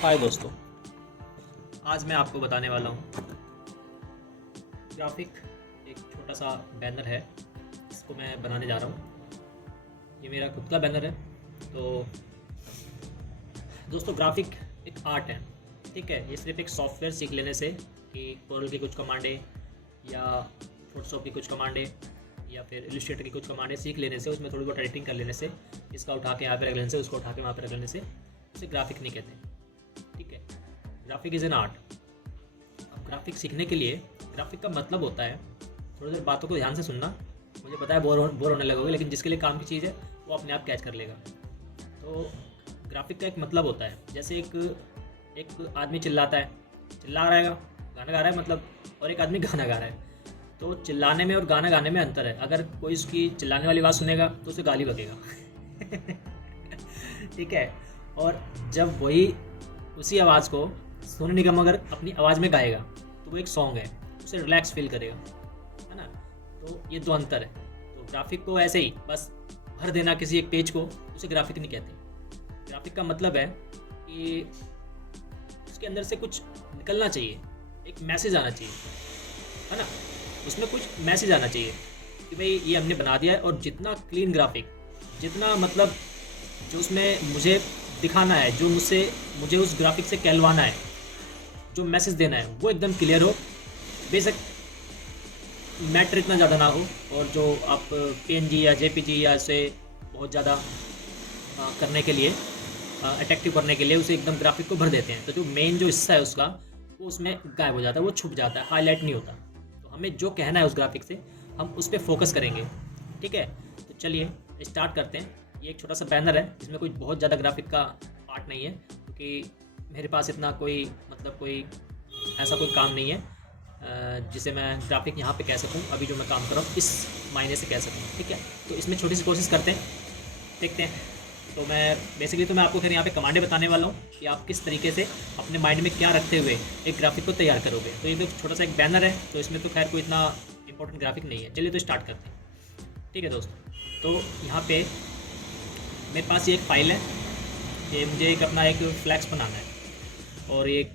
हाय दोस्तों, आज मैं आपको बताने वाला हूँ ग्राफिक। एक छोटा सा बैनर है, इसको मैं बनाने जा रहा हूँ। ये मेरा खुद का बैनर है। तो दोस्तों, ग्राफिक एक आर्ट है, ठीक है। ये सिर्फ एक सॉफ्टवेयर सीख लेने से कि कोरल की कुछ कमांडें या फोटोशॉप की कुछ कमांडें या फिर इलस्ट्रेटर की कुछ कमांडें सीख लेने से, उसमें थोड़ी बहुत एडिटिंग कर लेने से, इसका उठा के यहाँ पे रख लेने से, उसको उठा के वहाँ पे रख लेने से उसे ग्राफिक नहीं कहते, ठीक है। Graphic is an art. अब ग्राफिक सीखने के लिए ग्राफिक का मतलब होता है, थोड़ी देर बातों को ध्यान से सुनना। मुझे पता है बोर होने लगोगे, लेकिन जिसके लिए काम की चीज़ है वो अपने आप कैच कर लेगा। तो ग्राफिक का एक मतलब होता है, जैसे एक एक आदमी चिल्लाता है, चिल्ला रहा है, गाना गा रहा है मतलब, और एक आदमी गाना गा रहा है। तो चिल्लाने में और गाना गाने में अंतर है। अगर कोई उसकी चिल्लाने वाली आवाज़ सुनेगा तो उसे गाली बकेगा ठीक है। और जब वही उसी आवाज़ को सोनू निगम अगर अपनी आवाज़ में गाएगा तो वो एक सॉन्ग है, उसे रिलैक्स फील करेगा, है ना। तो ये दो अंतर है। तो ग्राफिक को ऐसे ही बस भर देना किसी एक पेज को, उसे ग्राफिक नहीं कहते। ग्राफिक का मतलब है कि उसके अंदर से कुछ निकलना चाहिए, एक मैसेज आना चाहिए, है ना। उसमें कुछ मैसेज आना चाहिए कि भाई ये हमने बना दिया है, और जितना क्लीन ग्राफिक, जितना मतलब जो उसमें मुझे दिखाना है, जो मुझे उस ग्राफिक से कहलवाना है, जो मैसेज देना है वो एकदम क्लियर हो। बेशक मैटर इतना ज़्यादा ना हो, और जो आप पीएनजी या जेपीजी या इसे बहुत ज़्यादा करने के लिए, अट्रैक्टिव करने के लिए उसे एकदम ग्राफिक को भर देते हैं, तो जो मेन जो हिस्सा है उसका वो उसमें गायब हो जाता है, वो छुप जाता है, हाईलाइट नहीं होता। तो हमें जो कहना है उस ग्राफिक से, हम उस पर फोकस करेंगे, ठीक है। तो चलिए स्टार्ट करते हैं। ये एक छोटा सा बैनर है, जिसमें कोई बहुत ज़्यादा ग्राफिक का पार्ट नहीं है, क्योंकि मेरे पास इतना कोई मतलब कोई ऐसा कोई काम नहीं है जिसे मैं ग्राफिक यहाँ पे कह सकूँ। अभी जो मैं काम कर रहा हूँ इस मायने से कह सकूँ, ठीक है। तो इसमें छोटी सी कोशिश करते हैं, देखते हैं। तो मैं आपको फिर यहाँ पे कमांडें बताने वाला हूँ कि आप किस तरीके से अपने माइंड में क्या रखते हुए एक ग्राफिक को तैयार करोगे। तो ये तो छोटा सा एक बैनर है, तो इसमें तो खैर कोई इतना इंपॉर्टेंट ग्राफिक नहीं है। चलिए तो स्टार्ट करते हैं, ठीक है दोस्तों। तो यहाँ पे मेरे पास ये एक फ़ाइल है, ये मुझे एक अपना एक फ्लैक्स बनाना है, और एक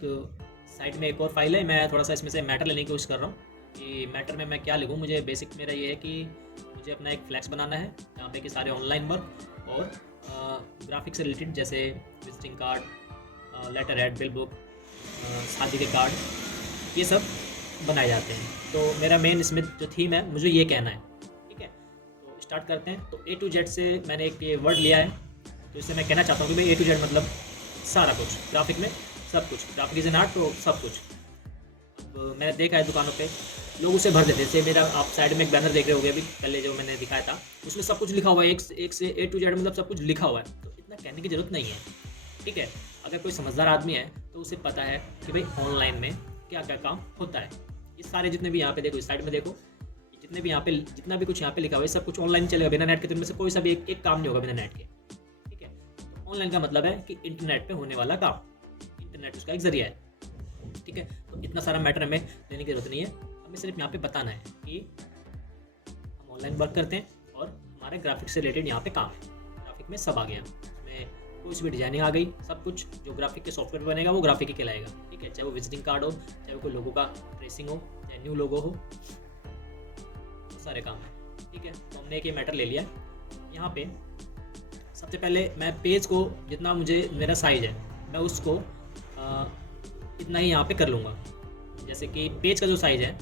साइड में एक और फाइल है। मैं थोड़ा सा इसमें से मैटर लेने की कोशिश कर रहा हूँ कि मैटर में मैं क्या लिखूँ। मुझे बेसिक मेरा ये है कि मुझे अपना एक फ्लैक्स बनाना है जहाँ पे कि सारे ऑनलाइन वर्क और ग्राफिक से रिलेटेड, जैसे visiting card, letter head, bill book, शादी के कार्ड, ये सब बनाए जाते हैं। तो मेरा मेन इसमें जो थीम है, मुझे ये कहना है, ठीक है। तो स्टार्ट करते हैं। तो ए टू जेड से मैंने एक ये वर्ड लिया है, तो इससे मैं कहना चाहता हूँ कि भाई ए टू जेड मतलब सारा कुछ ग्राफिक में, सब कुछ ग्राफिक इज एन आर्ट, तो सब कुछ। अब मैंने देखा है दुकानों पे लोग उसे भर देते, जैसे मेरा आप साइड में एक बैनर देख रहे होगे अभी पहले जो मैंने दिखाया था, उसमें सब कुछ लिखा हुआ है, एक से ए टू जेड मतलब सब कुछ लिखा हुआ है। तो इतना कहने की जरूरत नहीं है, ठीक है। अगर कोई समझदार आदमी है तो उसे पता है कि भाई ऑनलाइन में क्या क्या काम होता है। ये सारे जितने भी यहाँ पे देखो, इस साइड में देखो, जितने भी यहाँ पे जितना भी कुछ यहाँ पे लिखा हुआ है, सब कुछ ऑनलाइन चलेगा, बिना नेट के। तो इनमें से कोई सा भी एक काम नहीं होगा बिना नेट के, ठीक है। तो ऑनलाइन का मतलब है कि इंटरनेट पे होने वाला काम, इंटरनेट उसका एक जरिया है, ठीक है। तो इतना सारा मैटर हमें लेने की जरूरत नहीं है। हमें सिर्फ यहाँ पे बताना है कि हम ऑनलाइन वर्क करते हैं और हमारे ग्राफिक से रिलेटेड यहाँ पे काम है। ग्राफिक में सब आ गया, उसमें कोई सी भी डिजाइनिंग आ गई, सब कुछ जो ग्राफिक के सॉफ्टवेयर बनेगा वो ग्राफिक ही कहलाएगा, ठीक है। चाहे वो विजिटिंग कार्ड हो, चाहे वो कोई लोगो का ट्रेसिंग हो, चाहे न्यू लोगो हो, तो सारे काम है, ठीक है। तो हमने एक ये मैटर ले लिया। यहाँ पे सबसे पहले मैं पेज को, जितना मुझे मेरा साइज है, मैं उसको इतना ही यहाँ पे कर लूँगा। जैसे कि पेज का जो साइज़ है,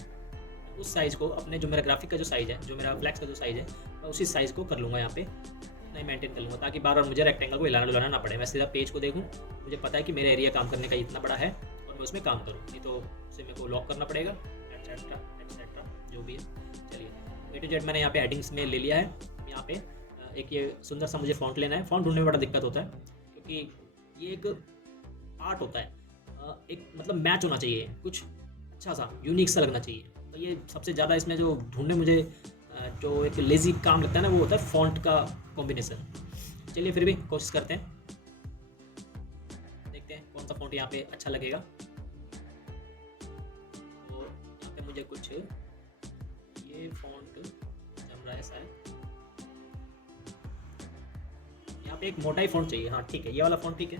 उस साइज़ को अपने, जो मेरा ग्राफिक का जो साइज़ है, जो मेरा फ्लैक्स का जो साइज़ है, मैं उसी साइज़ को कर लूँगा यहाँ पे, इतना ही मेंटेन कर लूँगा, ताकि बार बार मुझे रेक्टेंगल को हिलाना डुलाना ना पड़े। मैं सीधा पेज को देखूँ, मुझे पता है कि मेरा एरिया काम करने का इतना बड़ा है और मैं उसमें काम करूँ, नहीं तो उसे मेरे को लॉक करना पड़ेगा, एटसेट्रा एटसेट्रा जो भी है। चलिए, ए टू जेड मैंने यहाँ पे हेडिंग्स में ले लिया है। यहाँ पे एक ये सुंदर सा मुझे फॉन्ट लेना है। फॉन्ट ढूंढने में बड़ा दिक्कत होता है, क्योंकि ये एक आर्ट होता है, एक मतलब मैच होना चाहिए, कुछ अच्छा सा यूनिक सा लगना चाहिए। तो ये सबसे ज़्यादा इसमें जो ढूंढने मुझे जो एक लेज़ी काम लगता है ना, वो होता है फ़ॉन्ट का कॉम्बिनेशन। चलिए फिर भी कोशिश करते हैं, देखते हैं कौन सा फ़ॉन्ट यहाँ पे अच्छा लगेगा। तो यहाँ पे मुझे कुछ ये फ़ॉन्ट जम रहा है शायद, यहाँ पे एक मोटा ही फ़ॉन्ट चाहिए। हाँ ठीक है, ये वाला फ़ॉन्ट ठीक है।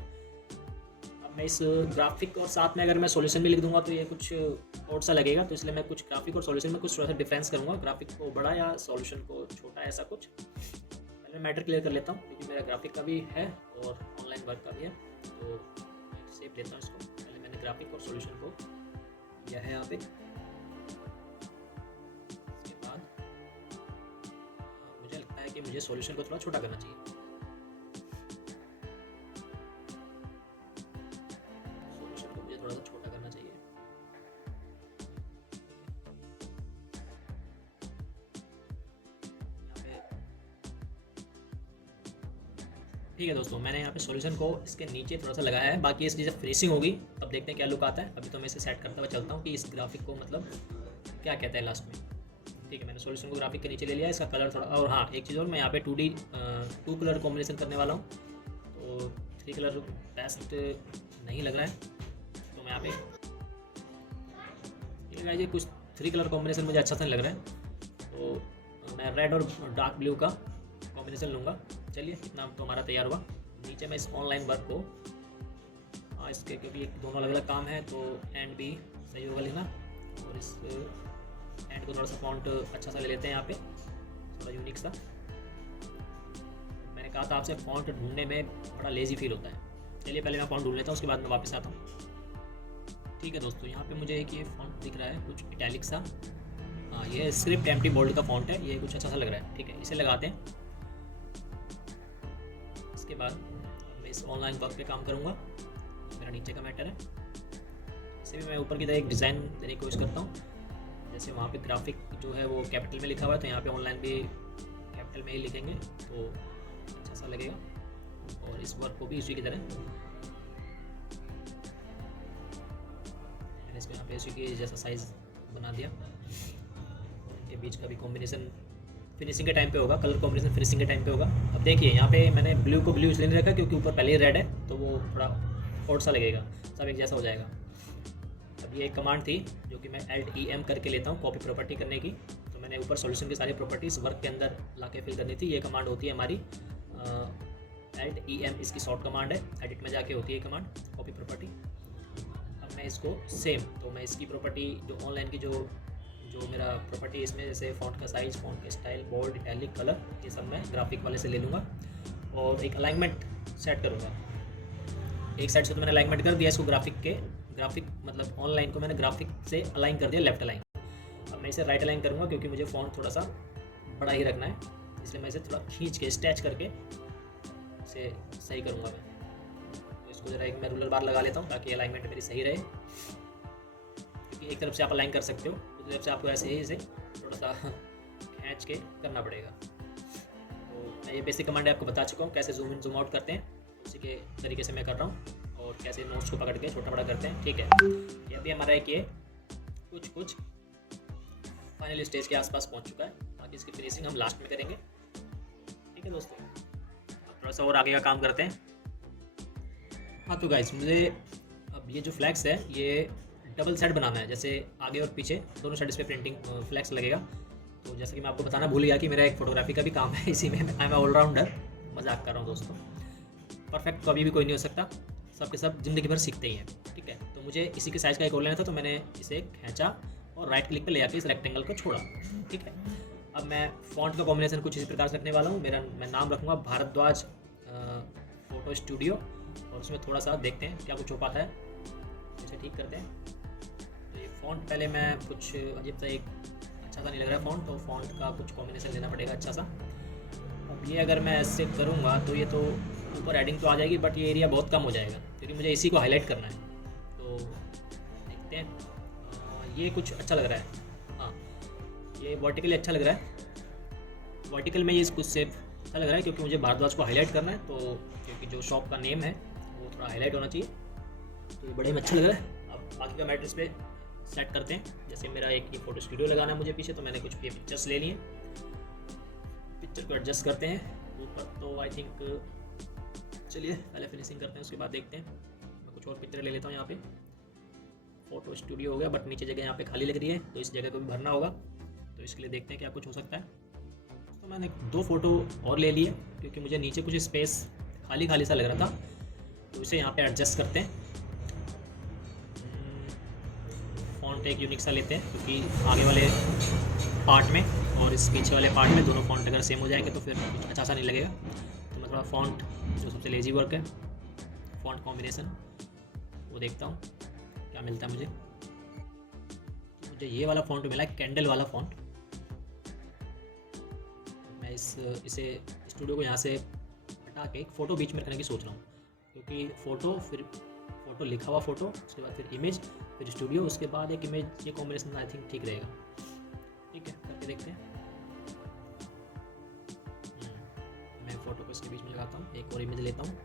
अब मैं इस ग्राफिक और साथ में अगर मैं सॉल्यूशन भी लिख दूंगा तो ये कुछ और सा लगेगा, तो इसलिए मैं कुछ ग्राफिक और सॉल्यूशन में कुछ थोड़ा सा डिफरेंस करूँगा, ग्राफिक को बड़ा या सॉल्यूशन को छोटा, ऐसा कुछ। पहले मैं मैटर क्लियर कर लेता हूँ क्योंकि मेरा ग्राफिक का भी है और ऑनलाइन वर्क का भी है, तो सेव लेता हूँ इसको। पहले मैंने ग्राफिक और सॉल्यूशन को किया है यहाँ पे। इसके बाद मुझे लगता है कि मुझे सॉल्यूशन को थोड़ा छोटा करना चाहिए। सॉल्यूशन को मुझे थोड़ा सा छोटा करना चाहिए। ठीक है दोस्तों, मैंने यहाँ पे सॉल्यूशन को इसके नीचे थोड़ा सा लगाया है। बाकी इसकी जब फिनिशिंग होगी तब देखते हैं क्या लुक आता है। अभी तो मैं इसे सेट करता हुआ चलता हूँ कि इस ग्राफिक को मतलब क्या कहता है लास्ट में। ठीक है, मैंने सॉल्यूशन को ग्राफिक के नीचे ले लिया, इसका कलर थोड़ा। और हाँ, एक चीज़ और, मैं यहाँ पे 2 कलर कॉम्बिनेशन करने वाला हूँ, तो 3 कलर बेस्ट नहीं लग रहा है, तो मैं यहाँ पे ये कुछ 3 कलर कॉम्बिनेशन मुझे अच्छा सा नहीं लग रहा है, तो मैं रेड और डार्क ब्लू का कॉम्बिनेशन लूँगा। चलिए, इतना तो हमारा तैयार हुआ। नीचे मैं इस ऑनलाइन वर्क को इसके, क्योंकि दोनों अलग अलग काम है तो एंड भी सही होगा लेना, और इस एंड को थोड़ा सा फॉन्ट अच्छा सा ले लेते हैं यहाँ पे, थोड़ा यूनिक सा। मैंने कहा था आपसे फॉन्ट ढूंढने में बड़ा लेजी फील होता है। चलिए पहले मैं फॉन्ट ढूंढ लेता हूँ, उसके बाद मैं वापस आता हूँ। ठीक है दोस्तों, यहाँ पे मुझे एक ये फॉन्ट दिख रहा है कुछ इटैलिक सा। हाँ, ये स्क्रिप्ट एम्प्टी बोल्ड का फॉन्ट है, ये कुछ अच्छा सा लग रहा है। ठीक है, इसे लगाते हैं। इसके बाद मैं इस ऑनलाइन वर्क पे काम करूँगा, मेरा नीचे का मैटर है। इसे भी मैं ऊपर की तरह एक डिज़ाइन देने की कोशिश करता हूँ। जैसे वहाँ पे ग्राफिक जो है वो कैपिटल में लिखा हुआ है, तो यहाँ पे ऑनलाइन भी कैपिटल में ही लिखेंगे तो अच्छा सा लगेगा। और इस वर्क को भी इसी की तरह मैंने इसको यहाँ पे इसी के जैसा साइज़ बना दिया। इनके बीच का भी कॉम्बिनेशन फिनिशिंग के टाइम पे होगा, कलर कॉम्बिनेशन फिनिशिंग के टाइम पे होगा। अब देखिए, यहाँ पे मैंने ब्लू को ब्लू इसलिए नहीं रखा क्योंकि ऊपर पहले ही रेड है, तो वो थोड़ा ऑड सा लगेगा, सब एक जैसा हो जाएगा। अब ये एक कमांड थी जो कि मैं Alt-E-M करके लेता हूँ कॉपी प्रॉपर्टी करने की। तो मैंने ऊपर सॉल्यूशन की सारी प्रॉपर्टीज़ वर्क के अंदर ला के फिल करनी थी। ये कमांड होती है हमारी Alt-E-M, इसकी शॉर्ट कमांड है, एडिट में जाके होती है कमांड कॉपी प्रॉपर्टी। अब मैं इसको सेम, तो मैं इसकी प्रॉपर्टी जो ऑनलाइन की जो मेरा प्रॉपर्टी इसमें, जैसे फॉन्ट का साइज़, फॉन्ट का स्टाइल, बोल्ड, इटैलिक, कलर, ये सब मैं ग्राफिक वाले से ले लूँगा और एक अलाइनमेंट सेट करूँगा। एक साइड से तो मैंने अलाइनमेंट कर दिया इसको, ग्राफिक मतलब ऑनलाइन को मैंने ग्राफिक से अलाइन कर दिया, लेफ्ट अलाइन। अब मैं इसे राइट अलाइन करूँगा क्योंकि मुझे फॉन्ट थोड़ा सा बड़ा ही रखना है, इसलिए मैं इसे थोड़ा खींच के स्ट्रेच करके इसे सही करूँगा मैं। तो इसको ज़रा एक मैं रूलर बार लगा लेता हूँ ताकि अलाइनमेंट मेरी सही रहे, क्योंकि एक तरफ से आप अलाइन कर सकते हो, दूसरी तरफ से आपको ऐसे ही इसे थोड़ा सा खींच के करना पड़ेगा। तो मैं ये बेसिक कमांड आपको बता चुका हूँ, कैसे जूम इन जूम आउट करते हैं, उसी के तरीके से मैं कर रहा हूँ, और कैसे नोट्स को पकड़ के छोटा बड़ा करते हैं। ठीक है, ये अभी हमारा एक ये कुछ फाइनल स्टेज के आसपास पहुँच चुका है। बाकी इसकी फिनिशिंग हम लास्ट में करेंगे। ठीक है दोस्तों, अब थोड़ा सा और आगे का काम करते हैं। हाँ तो गाइस, मुझे अब ये जो फ्लैक्स है ये डबल साइड बनाना है, जैसे आगे और पीछे दोनों साइड इस पर प्रिंटिंग फ्लैक्स लगेगा। तो जैसे कि मैं आपको बताना भूल गया कि मेरा एक फोटोग्राफी का भी काम है, इसी में आई एम ऑलराउंडर। मजाक कर रहा हूँ दोस्तों, परफेक्ट कभी भी कोई नहीं हो सकता, सबके सब ज़िंदगी भर सीखते ही हैं। ठीक है, तो मुझे इसी के साइज़ का एक और लेना था, तो मैंने इसे खींचा और राइट क्लिक पे ले आके इस रेक्टेंगल को छोड़ा। ठीक है, अब मैं फॉन्ट का कॉम्बिनेशन कुछ इसी प्रकार से रखने वाला हूँ। मैं नाम रखूँगा भारद्वाज फोटो स्टूडियो, और उसमें थोड़ा सा देखते हैं क्या कुछ हो पाता है। इसे ठीक करते हैं। तो ये फ़ॉन्ट पहले मैं कुछ अजीब सा, एक अच्छा सा नहीं लग रहा है फ़ॉन्ट, तो फ़ॉन्ट का कुछ कॉम्बिनेशन लेना पड़ेगा अच्छा सा। अब ये अगर मैं ऐसे करूँगा तो ये तो ऊपर एडिंग तो आ जाएगी, बट ये एरिया बहुत कम हो जाएगा क्योंकि मुझे इसी को हाईलाइट करना है। तो देखते हैं, ये कुछ अच्छा लग रहा है। हाँ, ये वर्टिकली अच्छा लग रहा है, वर्टिकल में ये कुछ से अच्छा लग रहा है क्योंकि मुझे भारद्वाज को हाईलाइट करना है, तो क्योंकि जो शॉप का नेम है वो थोड़ा हाईलाइट होना चाहिए, तो ये बड़े में अच्छा लग रहा है। अब बाकी का मैटर इस पर सेट करते हैं। जैसे मेरा एक ये फोटो स्टूडियो लगाना है मुझे पीछे, तो मैंने कुछ ये पिक्चर्स ले लिए, पिक्चर को एडजस्ट करते हैं ऊपर। तो आई थिंक चलिए पहले फिनिशिंग करते हैं, उसके बाद देखते हैं। मैं कुछ और पिक्चर ले लेता हूँ। यहाँ पे फोटो स्टूडियो हो गया, बट नीचे जगह यहाँ पे खाली लग रही है, तो इस जगह को भी भरना होगा। तो इसके लिए देखते हैं क्या कुछ हो सकता है। तो मैंने 2 फोटो और ले लिए क्योंकि मुझे नीचे कुछ स्पेस खाली सा लग रहा था। तो इसे यहाँ पे एडजस्ट करते हैं। फ़ॉन्ट एक यूनिक सा लेते हैं, क्योंकि आगे वाले पार्ट में और इस पीछे वाले पार्ट में दोनों फ़ॉन्ट अगर सेम हो जाएंगे तो फिर कुछ अच्छा सा नहीं लगेगा। तो मैं थोड़ा फ़ॉन्ट जो सबसे लेजी वर्क है, फ़ॉन्ट कॉम्बिनेशन वो देखता हूँ क्या मिलता है मुझे। मुझे ये वाला फ़ॉन्ट मिला है, कैंडल वाला फ़ॉन्ट। मैं इसे स्टूडियो को यहाँ से हटा के एक फ़ोटो बीच में रखने की सोच रहा हूँ, क्योंकि फ़ोटो फिर फ़ोटो लिखा हुआ फ़ोटो, उसके बाद फिर इमेज, फिर स्टूडियो, उसके बाद एक इमेज, ये कॉम्बिनेशन आई थिंक ठीक रहेगा। ठीक है, करके देखते हैं। मैं फ़ोटो को इसके बीच में लगाता हूँ, एक और इमेज लेता हूँ,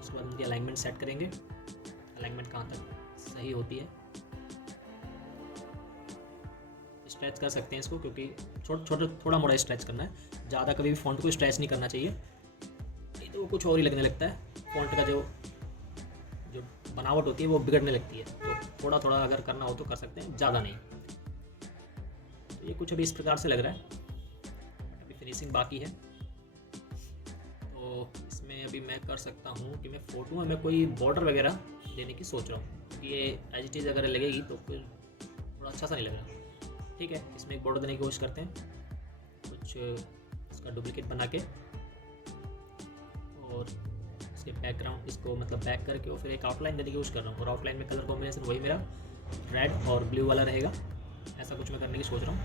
उसके बाद उनकी अलाइनमेंट सेट करेंगे। अलाइनमेंट कहाँ तक सही होती है, स्ट्रेच कर सकते हैं इसको, क्योंकि थोड़ा मोड़ा स्ट्रेच करना है, ज़्यादा कभी भी फ़ॉन्ट को स्ट्रेच नहीं करना चाहिए, नहीं तो वो कुछ और ही लगने लगता है। फ़ॉन्ट का जो बनावट होती है वो बिगड़ने लगती है। तो थोड़ा थोड़ा अगर करना हो तो कर सकते हैं, ज़्यादा नहीं। तो ये कुछ अभी इस प्रकार से लग रहा है, अभी फिनिशिंग बाकी है। तो इसमें अभी मैं कर सकता हूँ कि मैं फ़ोटो में कोई बॉर्डर वगैरह देने की सोच रहा हूँ। ये एज इट इज़ अगर लगेगी तो फिर थोड़ा अच्छा सा नहीं लग रहा। ठीक है, इसमें एक बॉर्डर देने की कोशिश करते हैं, कुछ इसका डुप्लीकेट बना के, और इसके बैकग्राउंड इसको मतलब बैक करके और फिर एक आउटलाइन देने की कोशिश कर रहा हूँ। और आउटलाइन में कलर कॉम्बिनेशन वही मेरा रेड और ब्लू वाला रहेगा, ऐसा कुछ मैं करने की सोच रहा हूँ।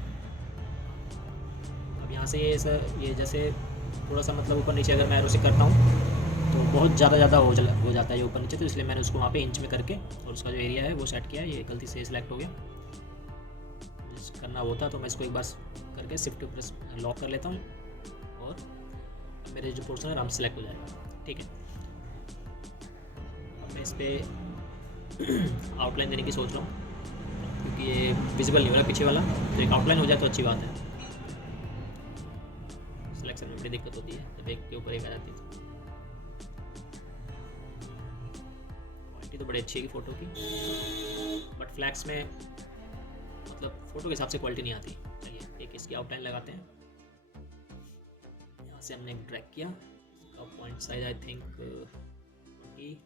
अब यहाँ से ये जैसे थोड़ा सा मतलब ऊपर नीचे अगर मैं एरो से करता हूँ तो बहुत ज़्यादा हो जाता है ये ऊपर नीचे, तो इसलिए मैंने उसको वहाँ पे इंच में करके और उसका जो एरिया है वो सेट किया है। ये गलती से सिलेक्ट हो गया, करना होता तो मैं इसको एक बार करके शिफ्ट प्रेस लॉक कर लेता हूँ और मेरे जो पोर्शन है आराम से सेलेक्ट हो जाएगा। ठीक है, अब मैं इस पर आउटलाइन देने की सोच रहा हूँ, क्योंकि ये विजिबल नहीं हो रहा पीछे वाला, तो एक आउटलाइन हो जाए तो अच्छी बात है। सिलेक्शन में बड़ी दिक्कत होती है जब एक के ऊपर एक आ जाती है। क्वालिटी तो बड़ी अच्छी है फ़ोटो की, बट फ्लैक्स में मतलब फ़ोटो के हिसाब से क्वालिटी नहीं आती। चलिए एक इसकी आउटलाइन लगाते हैं। यहाँ से हमने एक ड्रैग किया, इसका पॉइंट साइज आई थिंक 20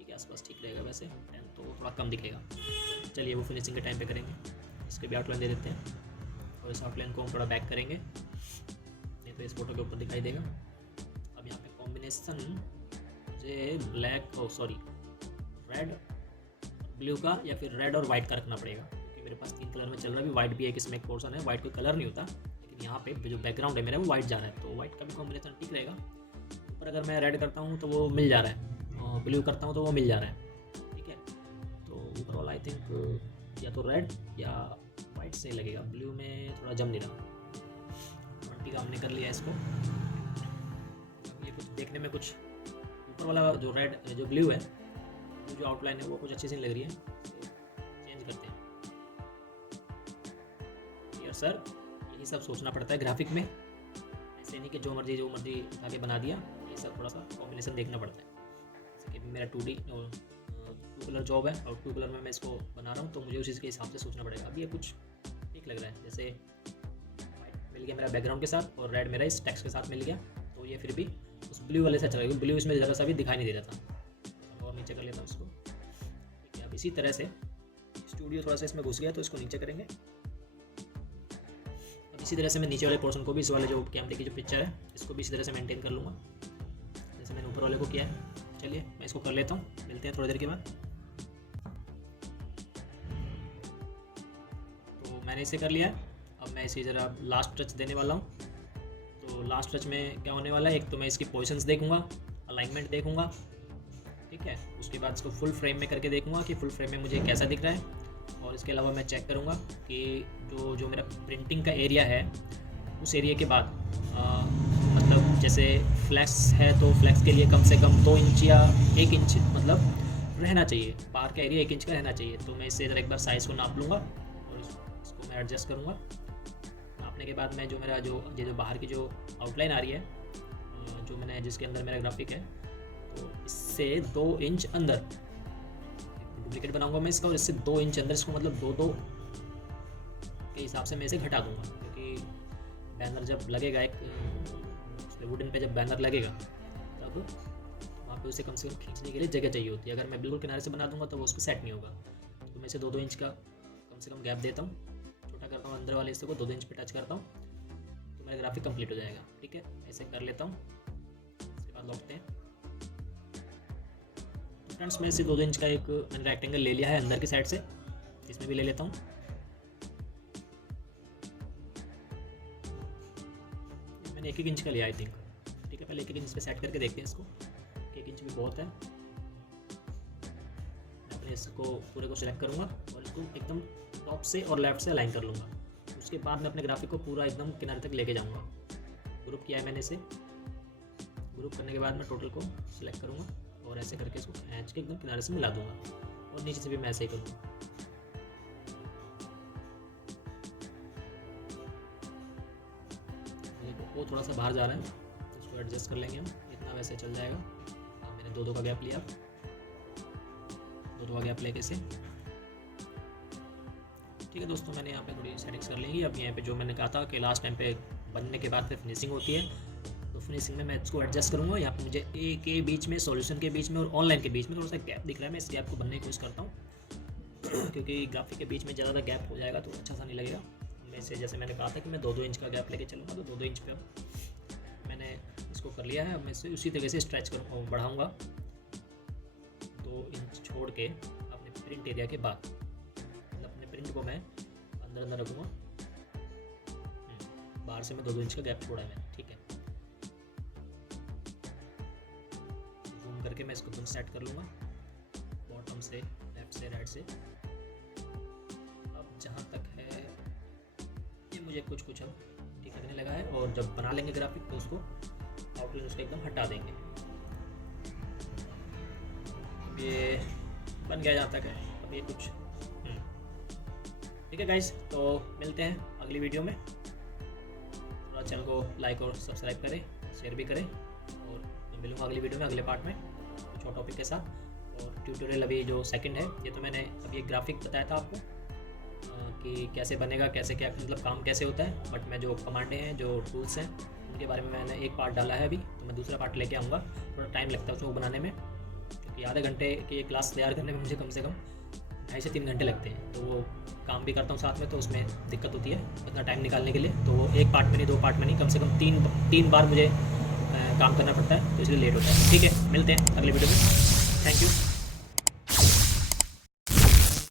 के आसपास ठीक रहेगा, वैसे 10 तो थोड़ा कम दिखेगा। चलिए वो फिनिशिंग के टाइम पे करेंगे। इसके भी आउटलाइन दे देते हैं और इस आउटलाइन को हम थोड़ा बैक करेंगे, नहीं तो इस फोटो के ऊपर दिखाई देगा। अब यहाँ पे कॉम्बिनेशन मुझे रेड ब्लू का या फिर रेड और वाइट का रखना पड़ेगा, क्योंकि मेरे पास 3 कलर में चल रहा है। अभी वाइट भी एक इसमें एक पोर्शन है, वाइट कोई कलर नहीं होता, लेकिन यहाँ पे जो बैकग्राउंड है मेरा वो वाइट जा रहा है, तो वाइट का भी कॉम्बिनेशन ठीक रहेगा। ऊपर अगर मैं रेड करता हूँ तो वो मिल जा रहा है, और ब्लू करता हूँ तो वो मिल जा रहा है। ठीक है, तो ऊपर वाला आई थिंक या तो रेड या वाइट से लगेगा, ब्लू में थोड़ा जम नहीं रहा। 20 का हमने कर लिया इसको। ये कुछ देखने में कुछ ऊपर वाला जो रेड जो ब्लू है, जो आउटलाइन है वो कुछ अच्छी सी लग रही है, तो चेंज करते हैं। यार सर, यही सब सोचना पड़ता है ग्राफिक में, ऐसे नहीं कि जो मर्जी उठा के बना दिया। ये सब थोड़ा सा कॉम्बिनेशन देखना पड़ता है। जैसे कि मेरा 2 कलर जॉब है और 2 कलर में मैं इसको बना रहा हूँ, तो मुझे उसी के हिसाब से सोचना पड़ेगा। अब ये कुछ ठीक लग रहा है, जैसे वाइट मिल गया मेरा बैकग्राउंड के साथ और रेड मेरा इस टेक्स्ट के साथ मिल गया, तो ये फिर भी उस ब्लू वाले से चलेगा। ब्लू इसमें ज़रा सा भी दिखाई नहीं दे रहा था। और नीचे कर लेता हूँ इसको। ठीक है, अब इसी तरह से स्टूडियो थोड़ा सा इसमें घुस गया तो इसको नीचे करेंगे। अब इसी तरह से मैं नीचे वाले पोर्शन को भी, इस वाले जो कैमरे की जो पिक्चर है इसको भी इसी तरह से मेंटेन कर लूँगा जैसे मैंने ऊपर वाले को किया है। चलिए मैं इसको कर लेता हूँ, मिलते हैं थोड़ी देर के बाद। तो मैंने इसे कर लिया। अब मैं इसे ज़रा लास्ट टच देने वाला हूँ। तो लास्ट टच में क्या होने वाला है, एक तो मैं इसकी पोजीशंस देखूंगा, अलाइनमेंट देखूंगा, ठीक है। उसके बाद इसको फुल फ्रेम में करके देखूंगा कि फुल फ्रेम में मुझे कैसा दिख रहा है। और इसके अलावा मैं चेक करूंगा कि जो मेरा प्रिंटिंग का एरिया है उस एरिया के बाद मतलब जैसे फ्लैक्स है तो फ्लैक्स के लिए कम से कम 2 इंच या 1 इंच मतलब रहना चाहिए, बाहर का एरिया 1 इंच का रहना चाहिए। तो मैं इससे एक बार साइज़ को नाप लूँगा और इसको मैं एडजस्ट करूँगा। नापने के बाद मैं जो मेरा जो बाहर की जो आउटलाइन आ रही है, जो मैंने जिसके अंदर मेरा ग्राफिक है, तो इससे 2 इंच अंदर डुप्लीकेट बनाऊंगा मैं इसका, और इससे 2 इंच अंदर इसको मतलब 2-2 के हिसाब से मैं इसे घटा दूंगा। क्योंकि बैनर जब लगेगा एक वुडन पे जब बैनर लगेगा तब वहाँ पे उसे कम से कम खींचने के लिए जगह चाहिए होती है। अगर मैं बिल्कुल किनारे से बना दूंगा तो वो उस पर सेट नहीं होगा। तो मैं इसे 2-2 इंच का कम से कम गैप देता हूँ, छोटा करता हूँ, अंदर वाले हिस्से को 2-2 इंच पे टच करता हूँ, तो मेरा ग्राफिक कंप्लीट हो जाएगा। ठीक है, ऐसे कर लेता हूँ। इसके बाद लौटते हैं। तो फ्रेंड्स मैं इसे 2-2 इंच का एक मैंने रेक्टेंगल ले लिया है अंदर की साइड से, इसमें भी ले लेता हूँ। मैंने 1-1 इंच का लिया आई थिंक। ठीक है, पहले 1-1 इंच पे सेट करके देखते हैं इसको। 1 इंच भी बहुत है। मैं अपने इसको पूरे को सिलेक्ट करूँगा और इसको एकदम टॉप से और लेफ्ट से अलाइन कर लूँगा। उसके बाद मैं अपने ग्राफिक को पूरा एकदम किनारे तक लेके जाऊँगा। ग्रुप किया है मैंने इसे। ग्रुप करने के बाद मैं टोटल को सिलेक्ट करूँगा और ऐसे करके इसको खींच के एकदम किनारे से मिला दूँगा, और नीचे से भी मैं ऐसे ही करूँगा। वो थोड़ा सा बाहर जा रहा है, इसको एडजस्ट कर लेंगे हम, इतना वैसे चल जाएगा। हाँ, मैंने 2-2 का गैप लिया, 2-2 का गैप लेके इसे। ठीक है दोस्तों, मैंने यहाँ पे थोड़ी सेटिंग्स कर लेंगी। अब यहाँ पे जो मैंने कहा था कि लास्ट टाइम पे बनने के बाद फिर फिनिशिंग होती है, तो फिनिशिंग में मैं इसको एडजस्ट करूँगा। यहाँ पे मुझे ए के बीच में, सॉल्यूशन के बीच में और ऑनलाइन के बीच में थोड़ा सा गैप दिख रहा है, मैं इस गैप को बनने की कोशिश करता हूँ क्योंकि ग्राफिक के बीच में ज़्यादा गैप हो जाएगा तो अच्छा सा नहीं लगेगा। मैं इसे, जैसे मैंने कहा था कि मैं 2-2 इंच का गैप लेके चलूँगा, तो 2-2 इंच पे अब मैंने इसको कर लिया है। अब मैं इसे उसी तरीके से स्ट्रेच करूँगा, बढ़ाऊँगा 2 इंच छोड़ के अपने प्रिंट एरिया के बाद, मतलब अपने प्रिंट को मैं अंदर रखूँगा। बाहर से मैं 2-2 इंच का गैप छोड़ा है मैंने। ठीक है, जूम करके मैं इसको एकदम सेट कर लूँगा, बॉटम से, लेफ्ट से, राइट से। अब जहाँ तक है ये मुझे कुछ अब ठीक लगने लगा है, और जब बना लेंगे ग्राफिक तो उसको आउटलाइन उसको एकदम हटा देंगे। अब ये बन गया जहाँ तक है। अब ये कुछ ठीक है गाइस, तो मिलते हैं अगली वीडियो में। थोड़ा चैनल को लाइक और सब्सक्राइब करें, शेयर भी करें, और मैं मिलूँगा अगली वीडियो में अगले पार्ट में कुछ और टॉपिक के साथ। और ट्यूटोरियल अभी जो सेकंड है, ये तो मैंने अभी एक ग्राफिक बताया था आपको कि कैसे बनेगा, कैसे क्या मतलब काम कैसे होता है, बट मैं जो कमांडें हैं, जो टूल्स हैं, उनके बारे में मैंने एक पार्ट डाला है अभी, तो मैं दूसरा पार्ट लेके आऊँगा। थोड़ा टाइम लगता है उसको बनाने में, क्योंकि आधे घंटे की क्लास तैयार करने में मुझे कम से कम 2.5 से 3 घंटे लगते हैं, तो वो काम भी करता हूँ साथ में, तो उसमें दिक्कत होती है इतना टाइम निकालने के लिए। तो वो एक पार्ट में नहीं, 2 पार्ट में नहीं, कम से कम 3 बार मुझे काम करना पड़ता है, तो इसलिए लेट होता है। ठीक है, मिलते हैं अगले वीडियो में। Thank you.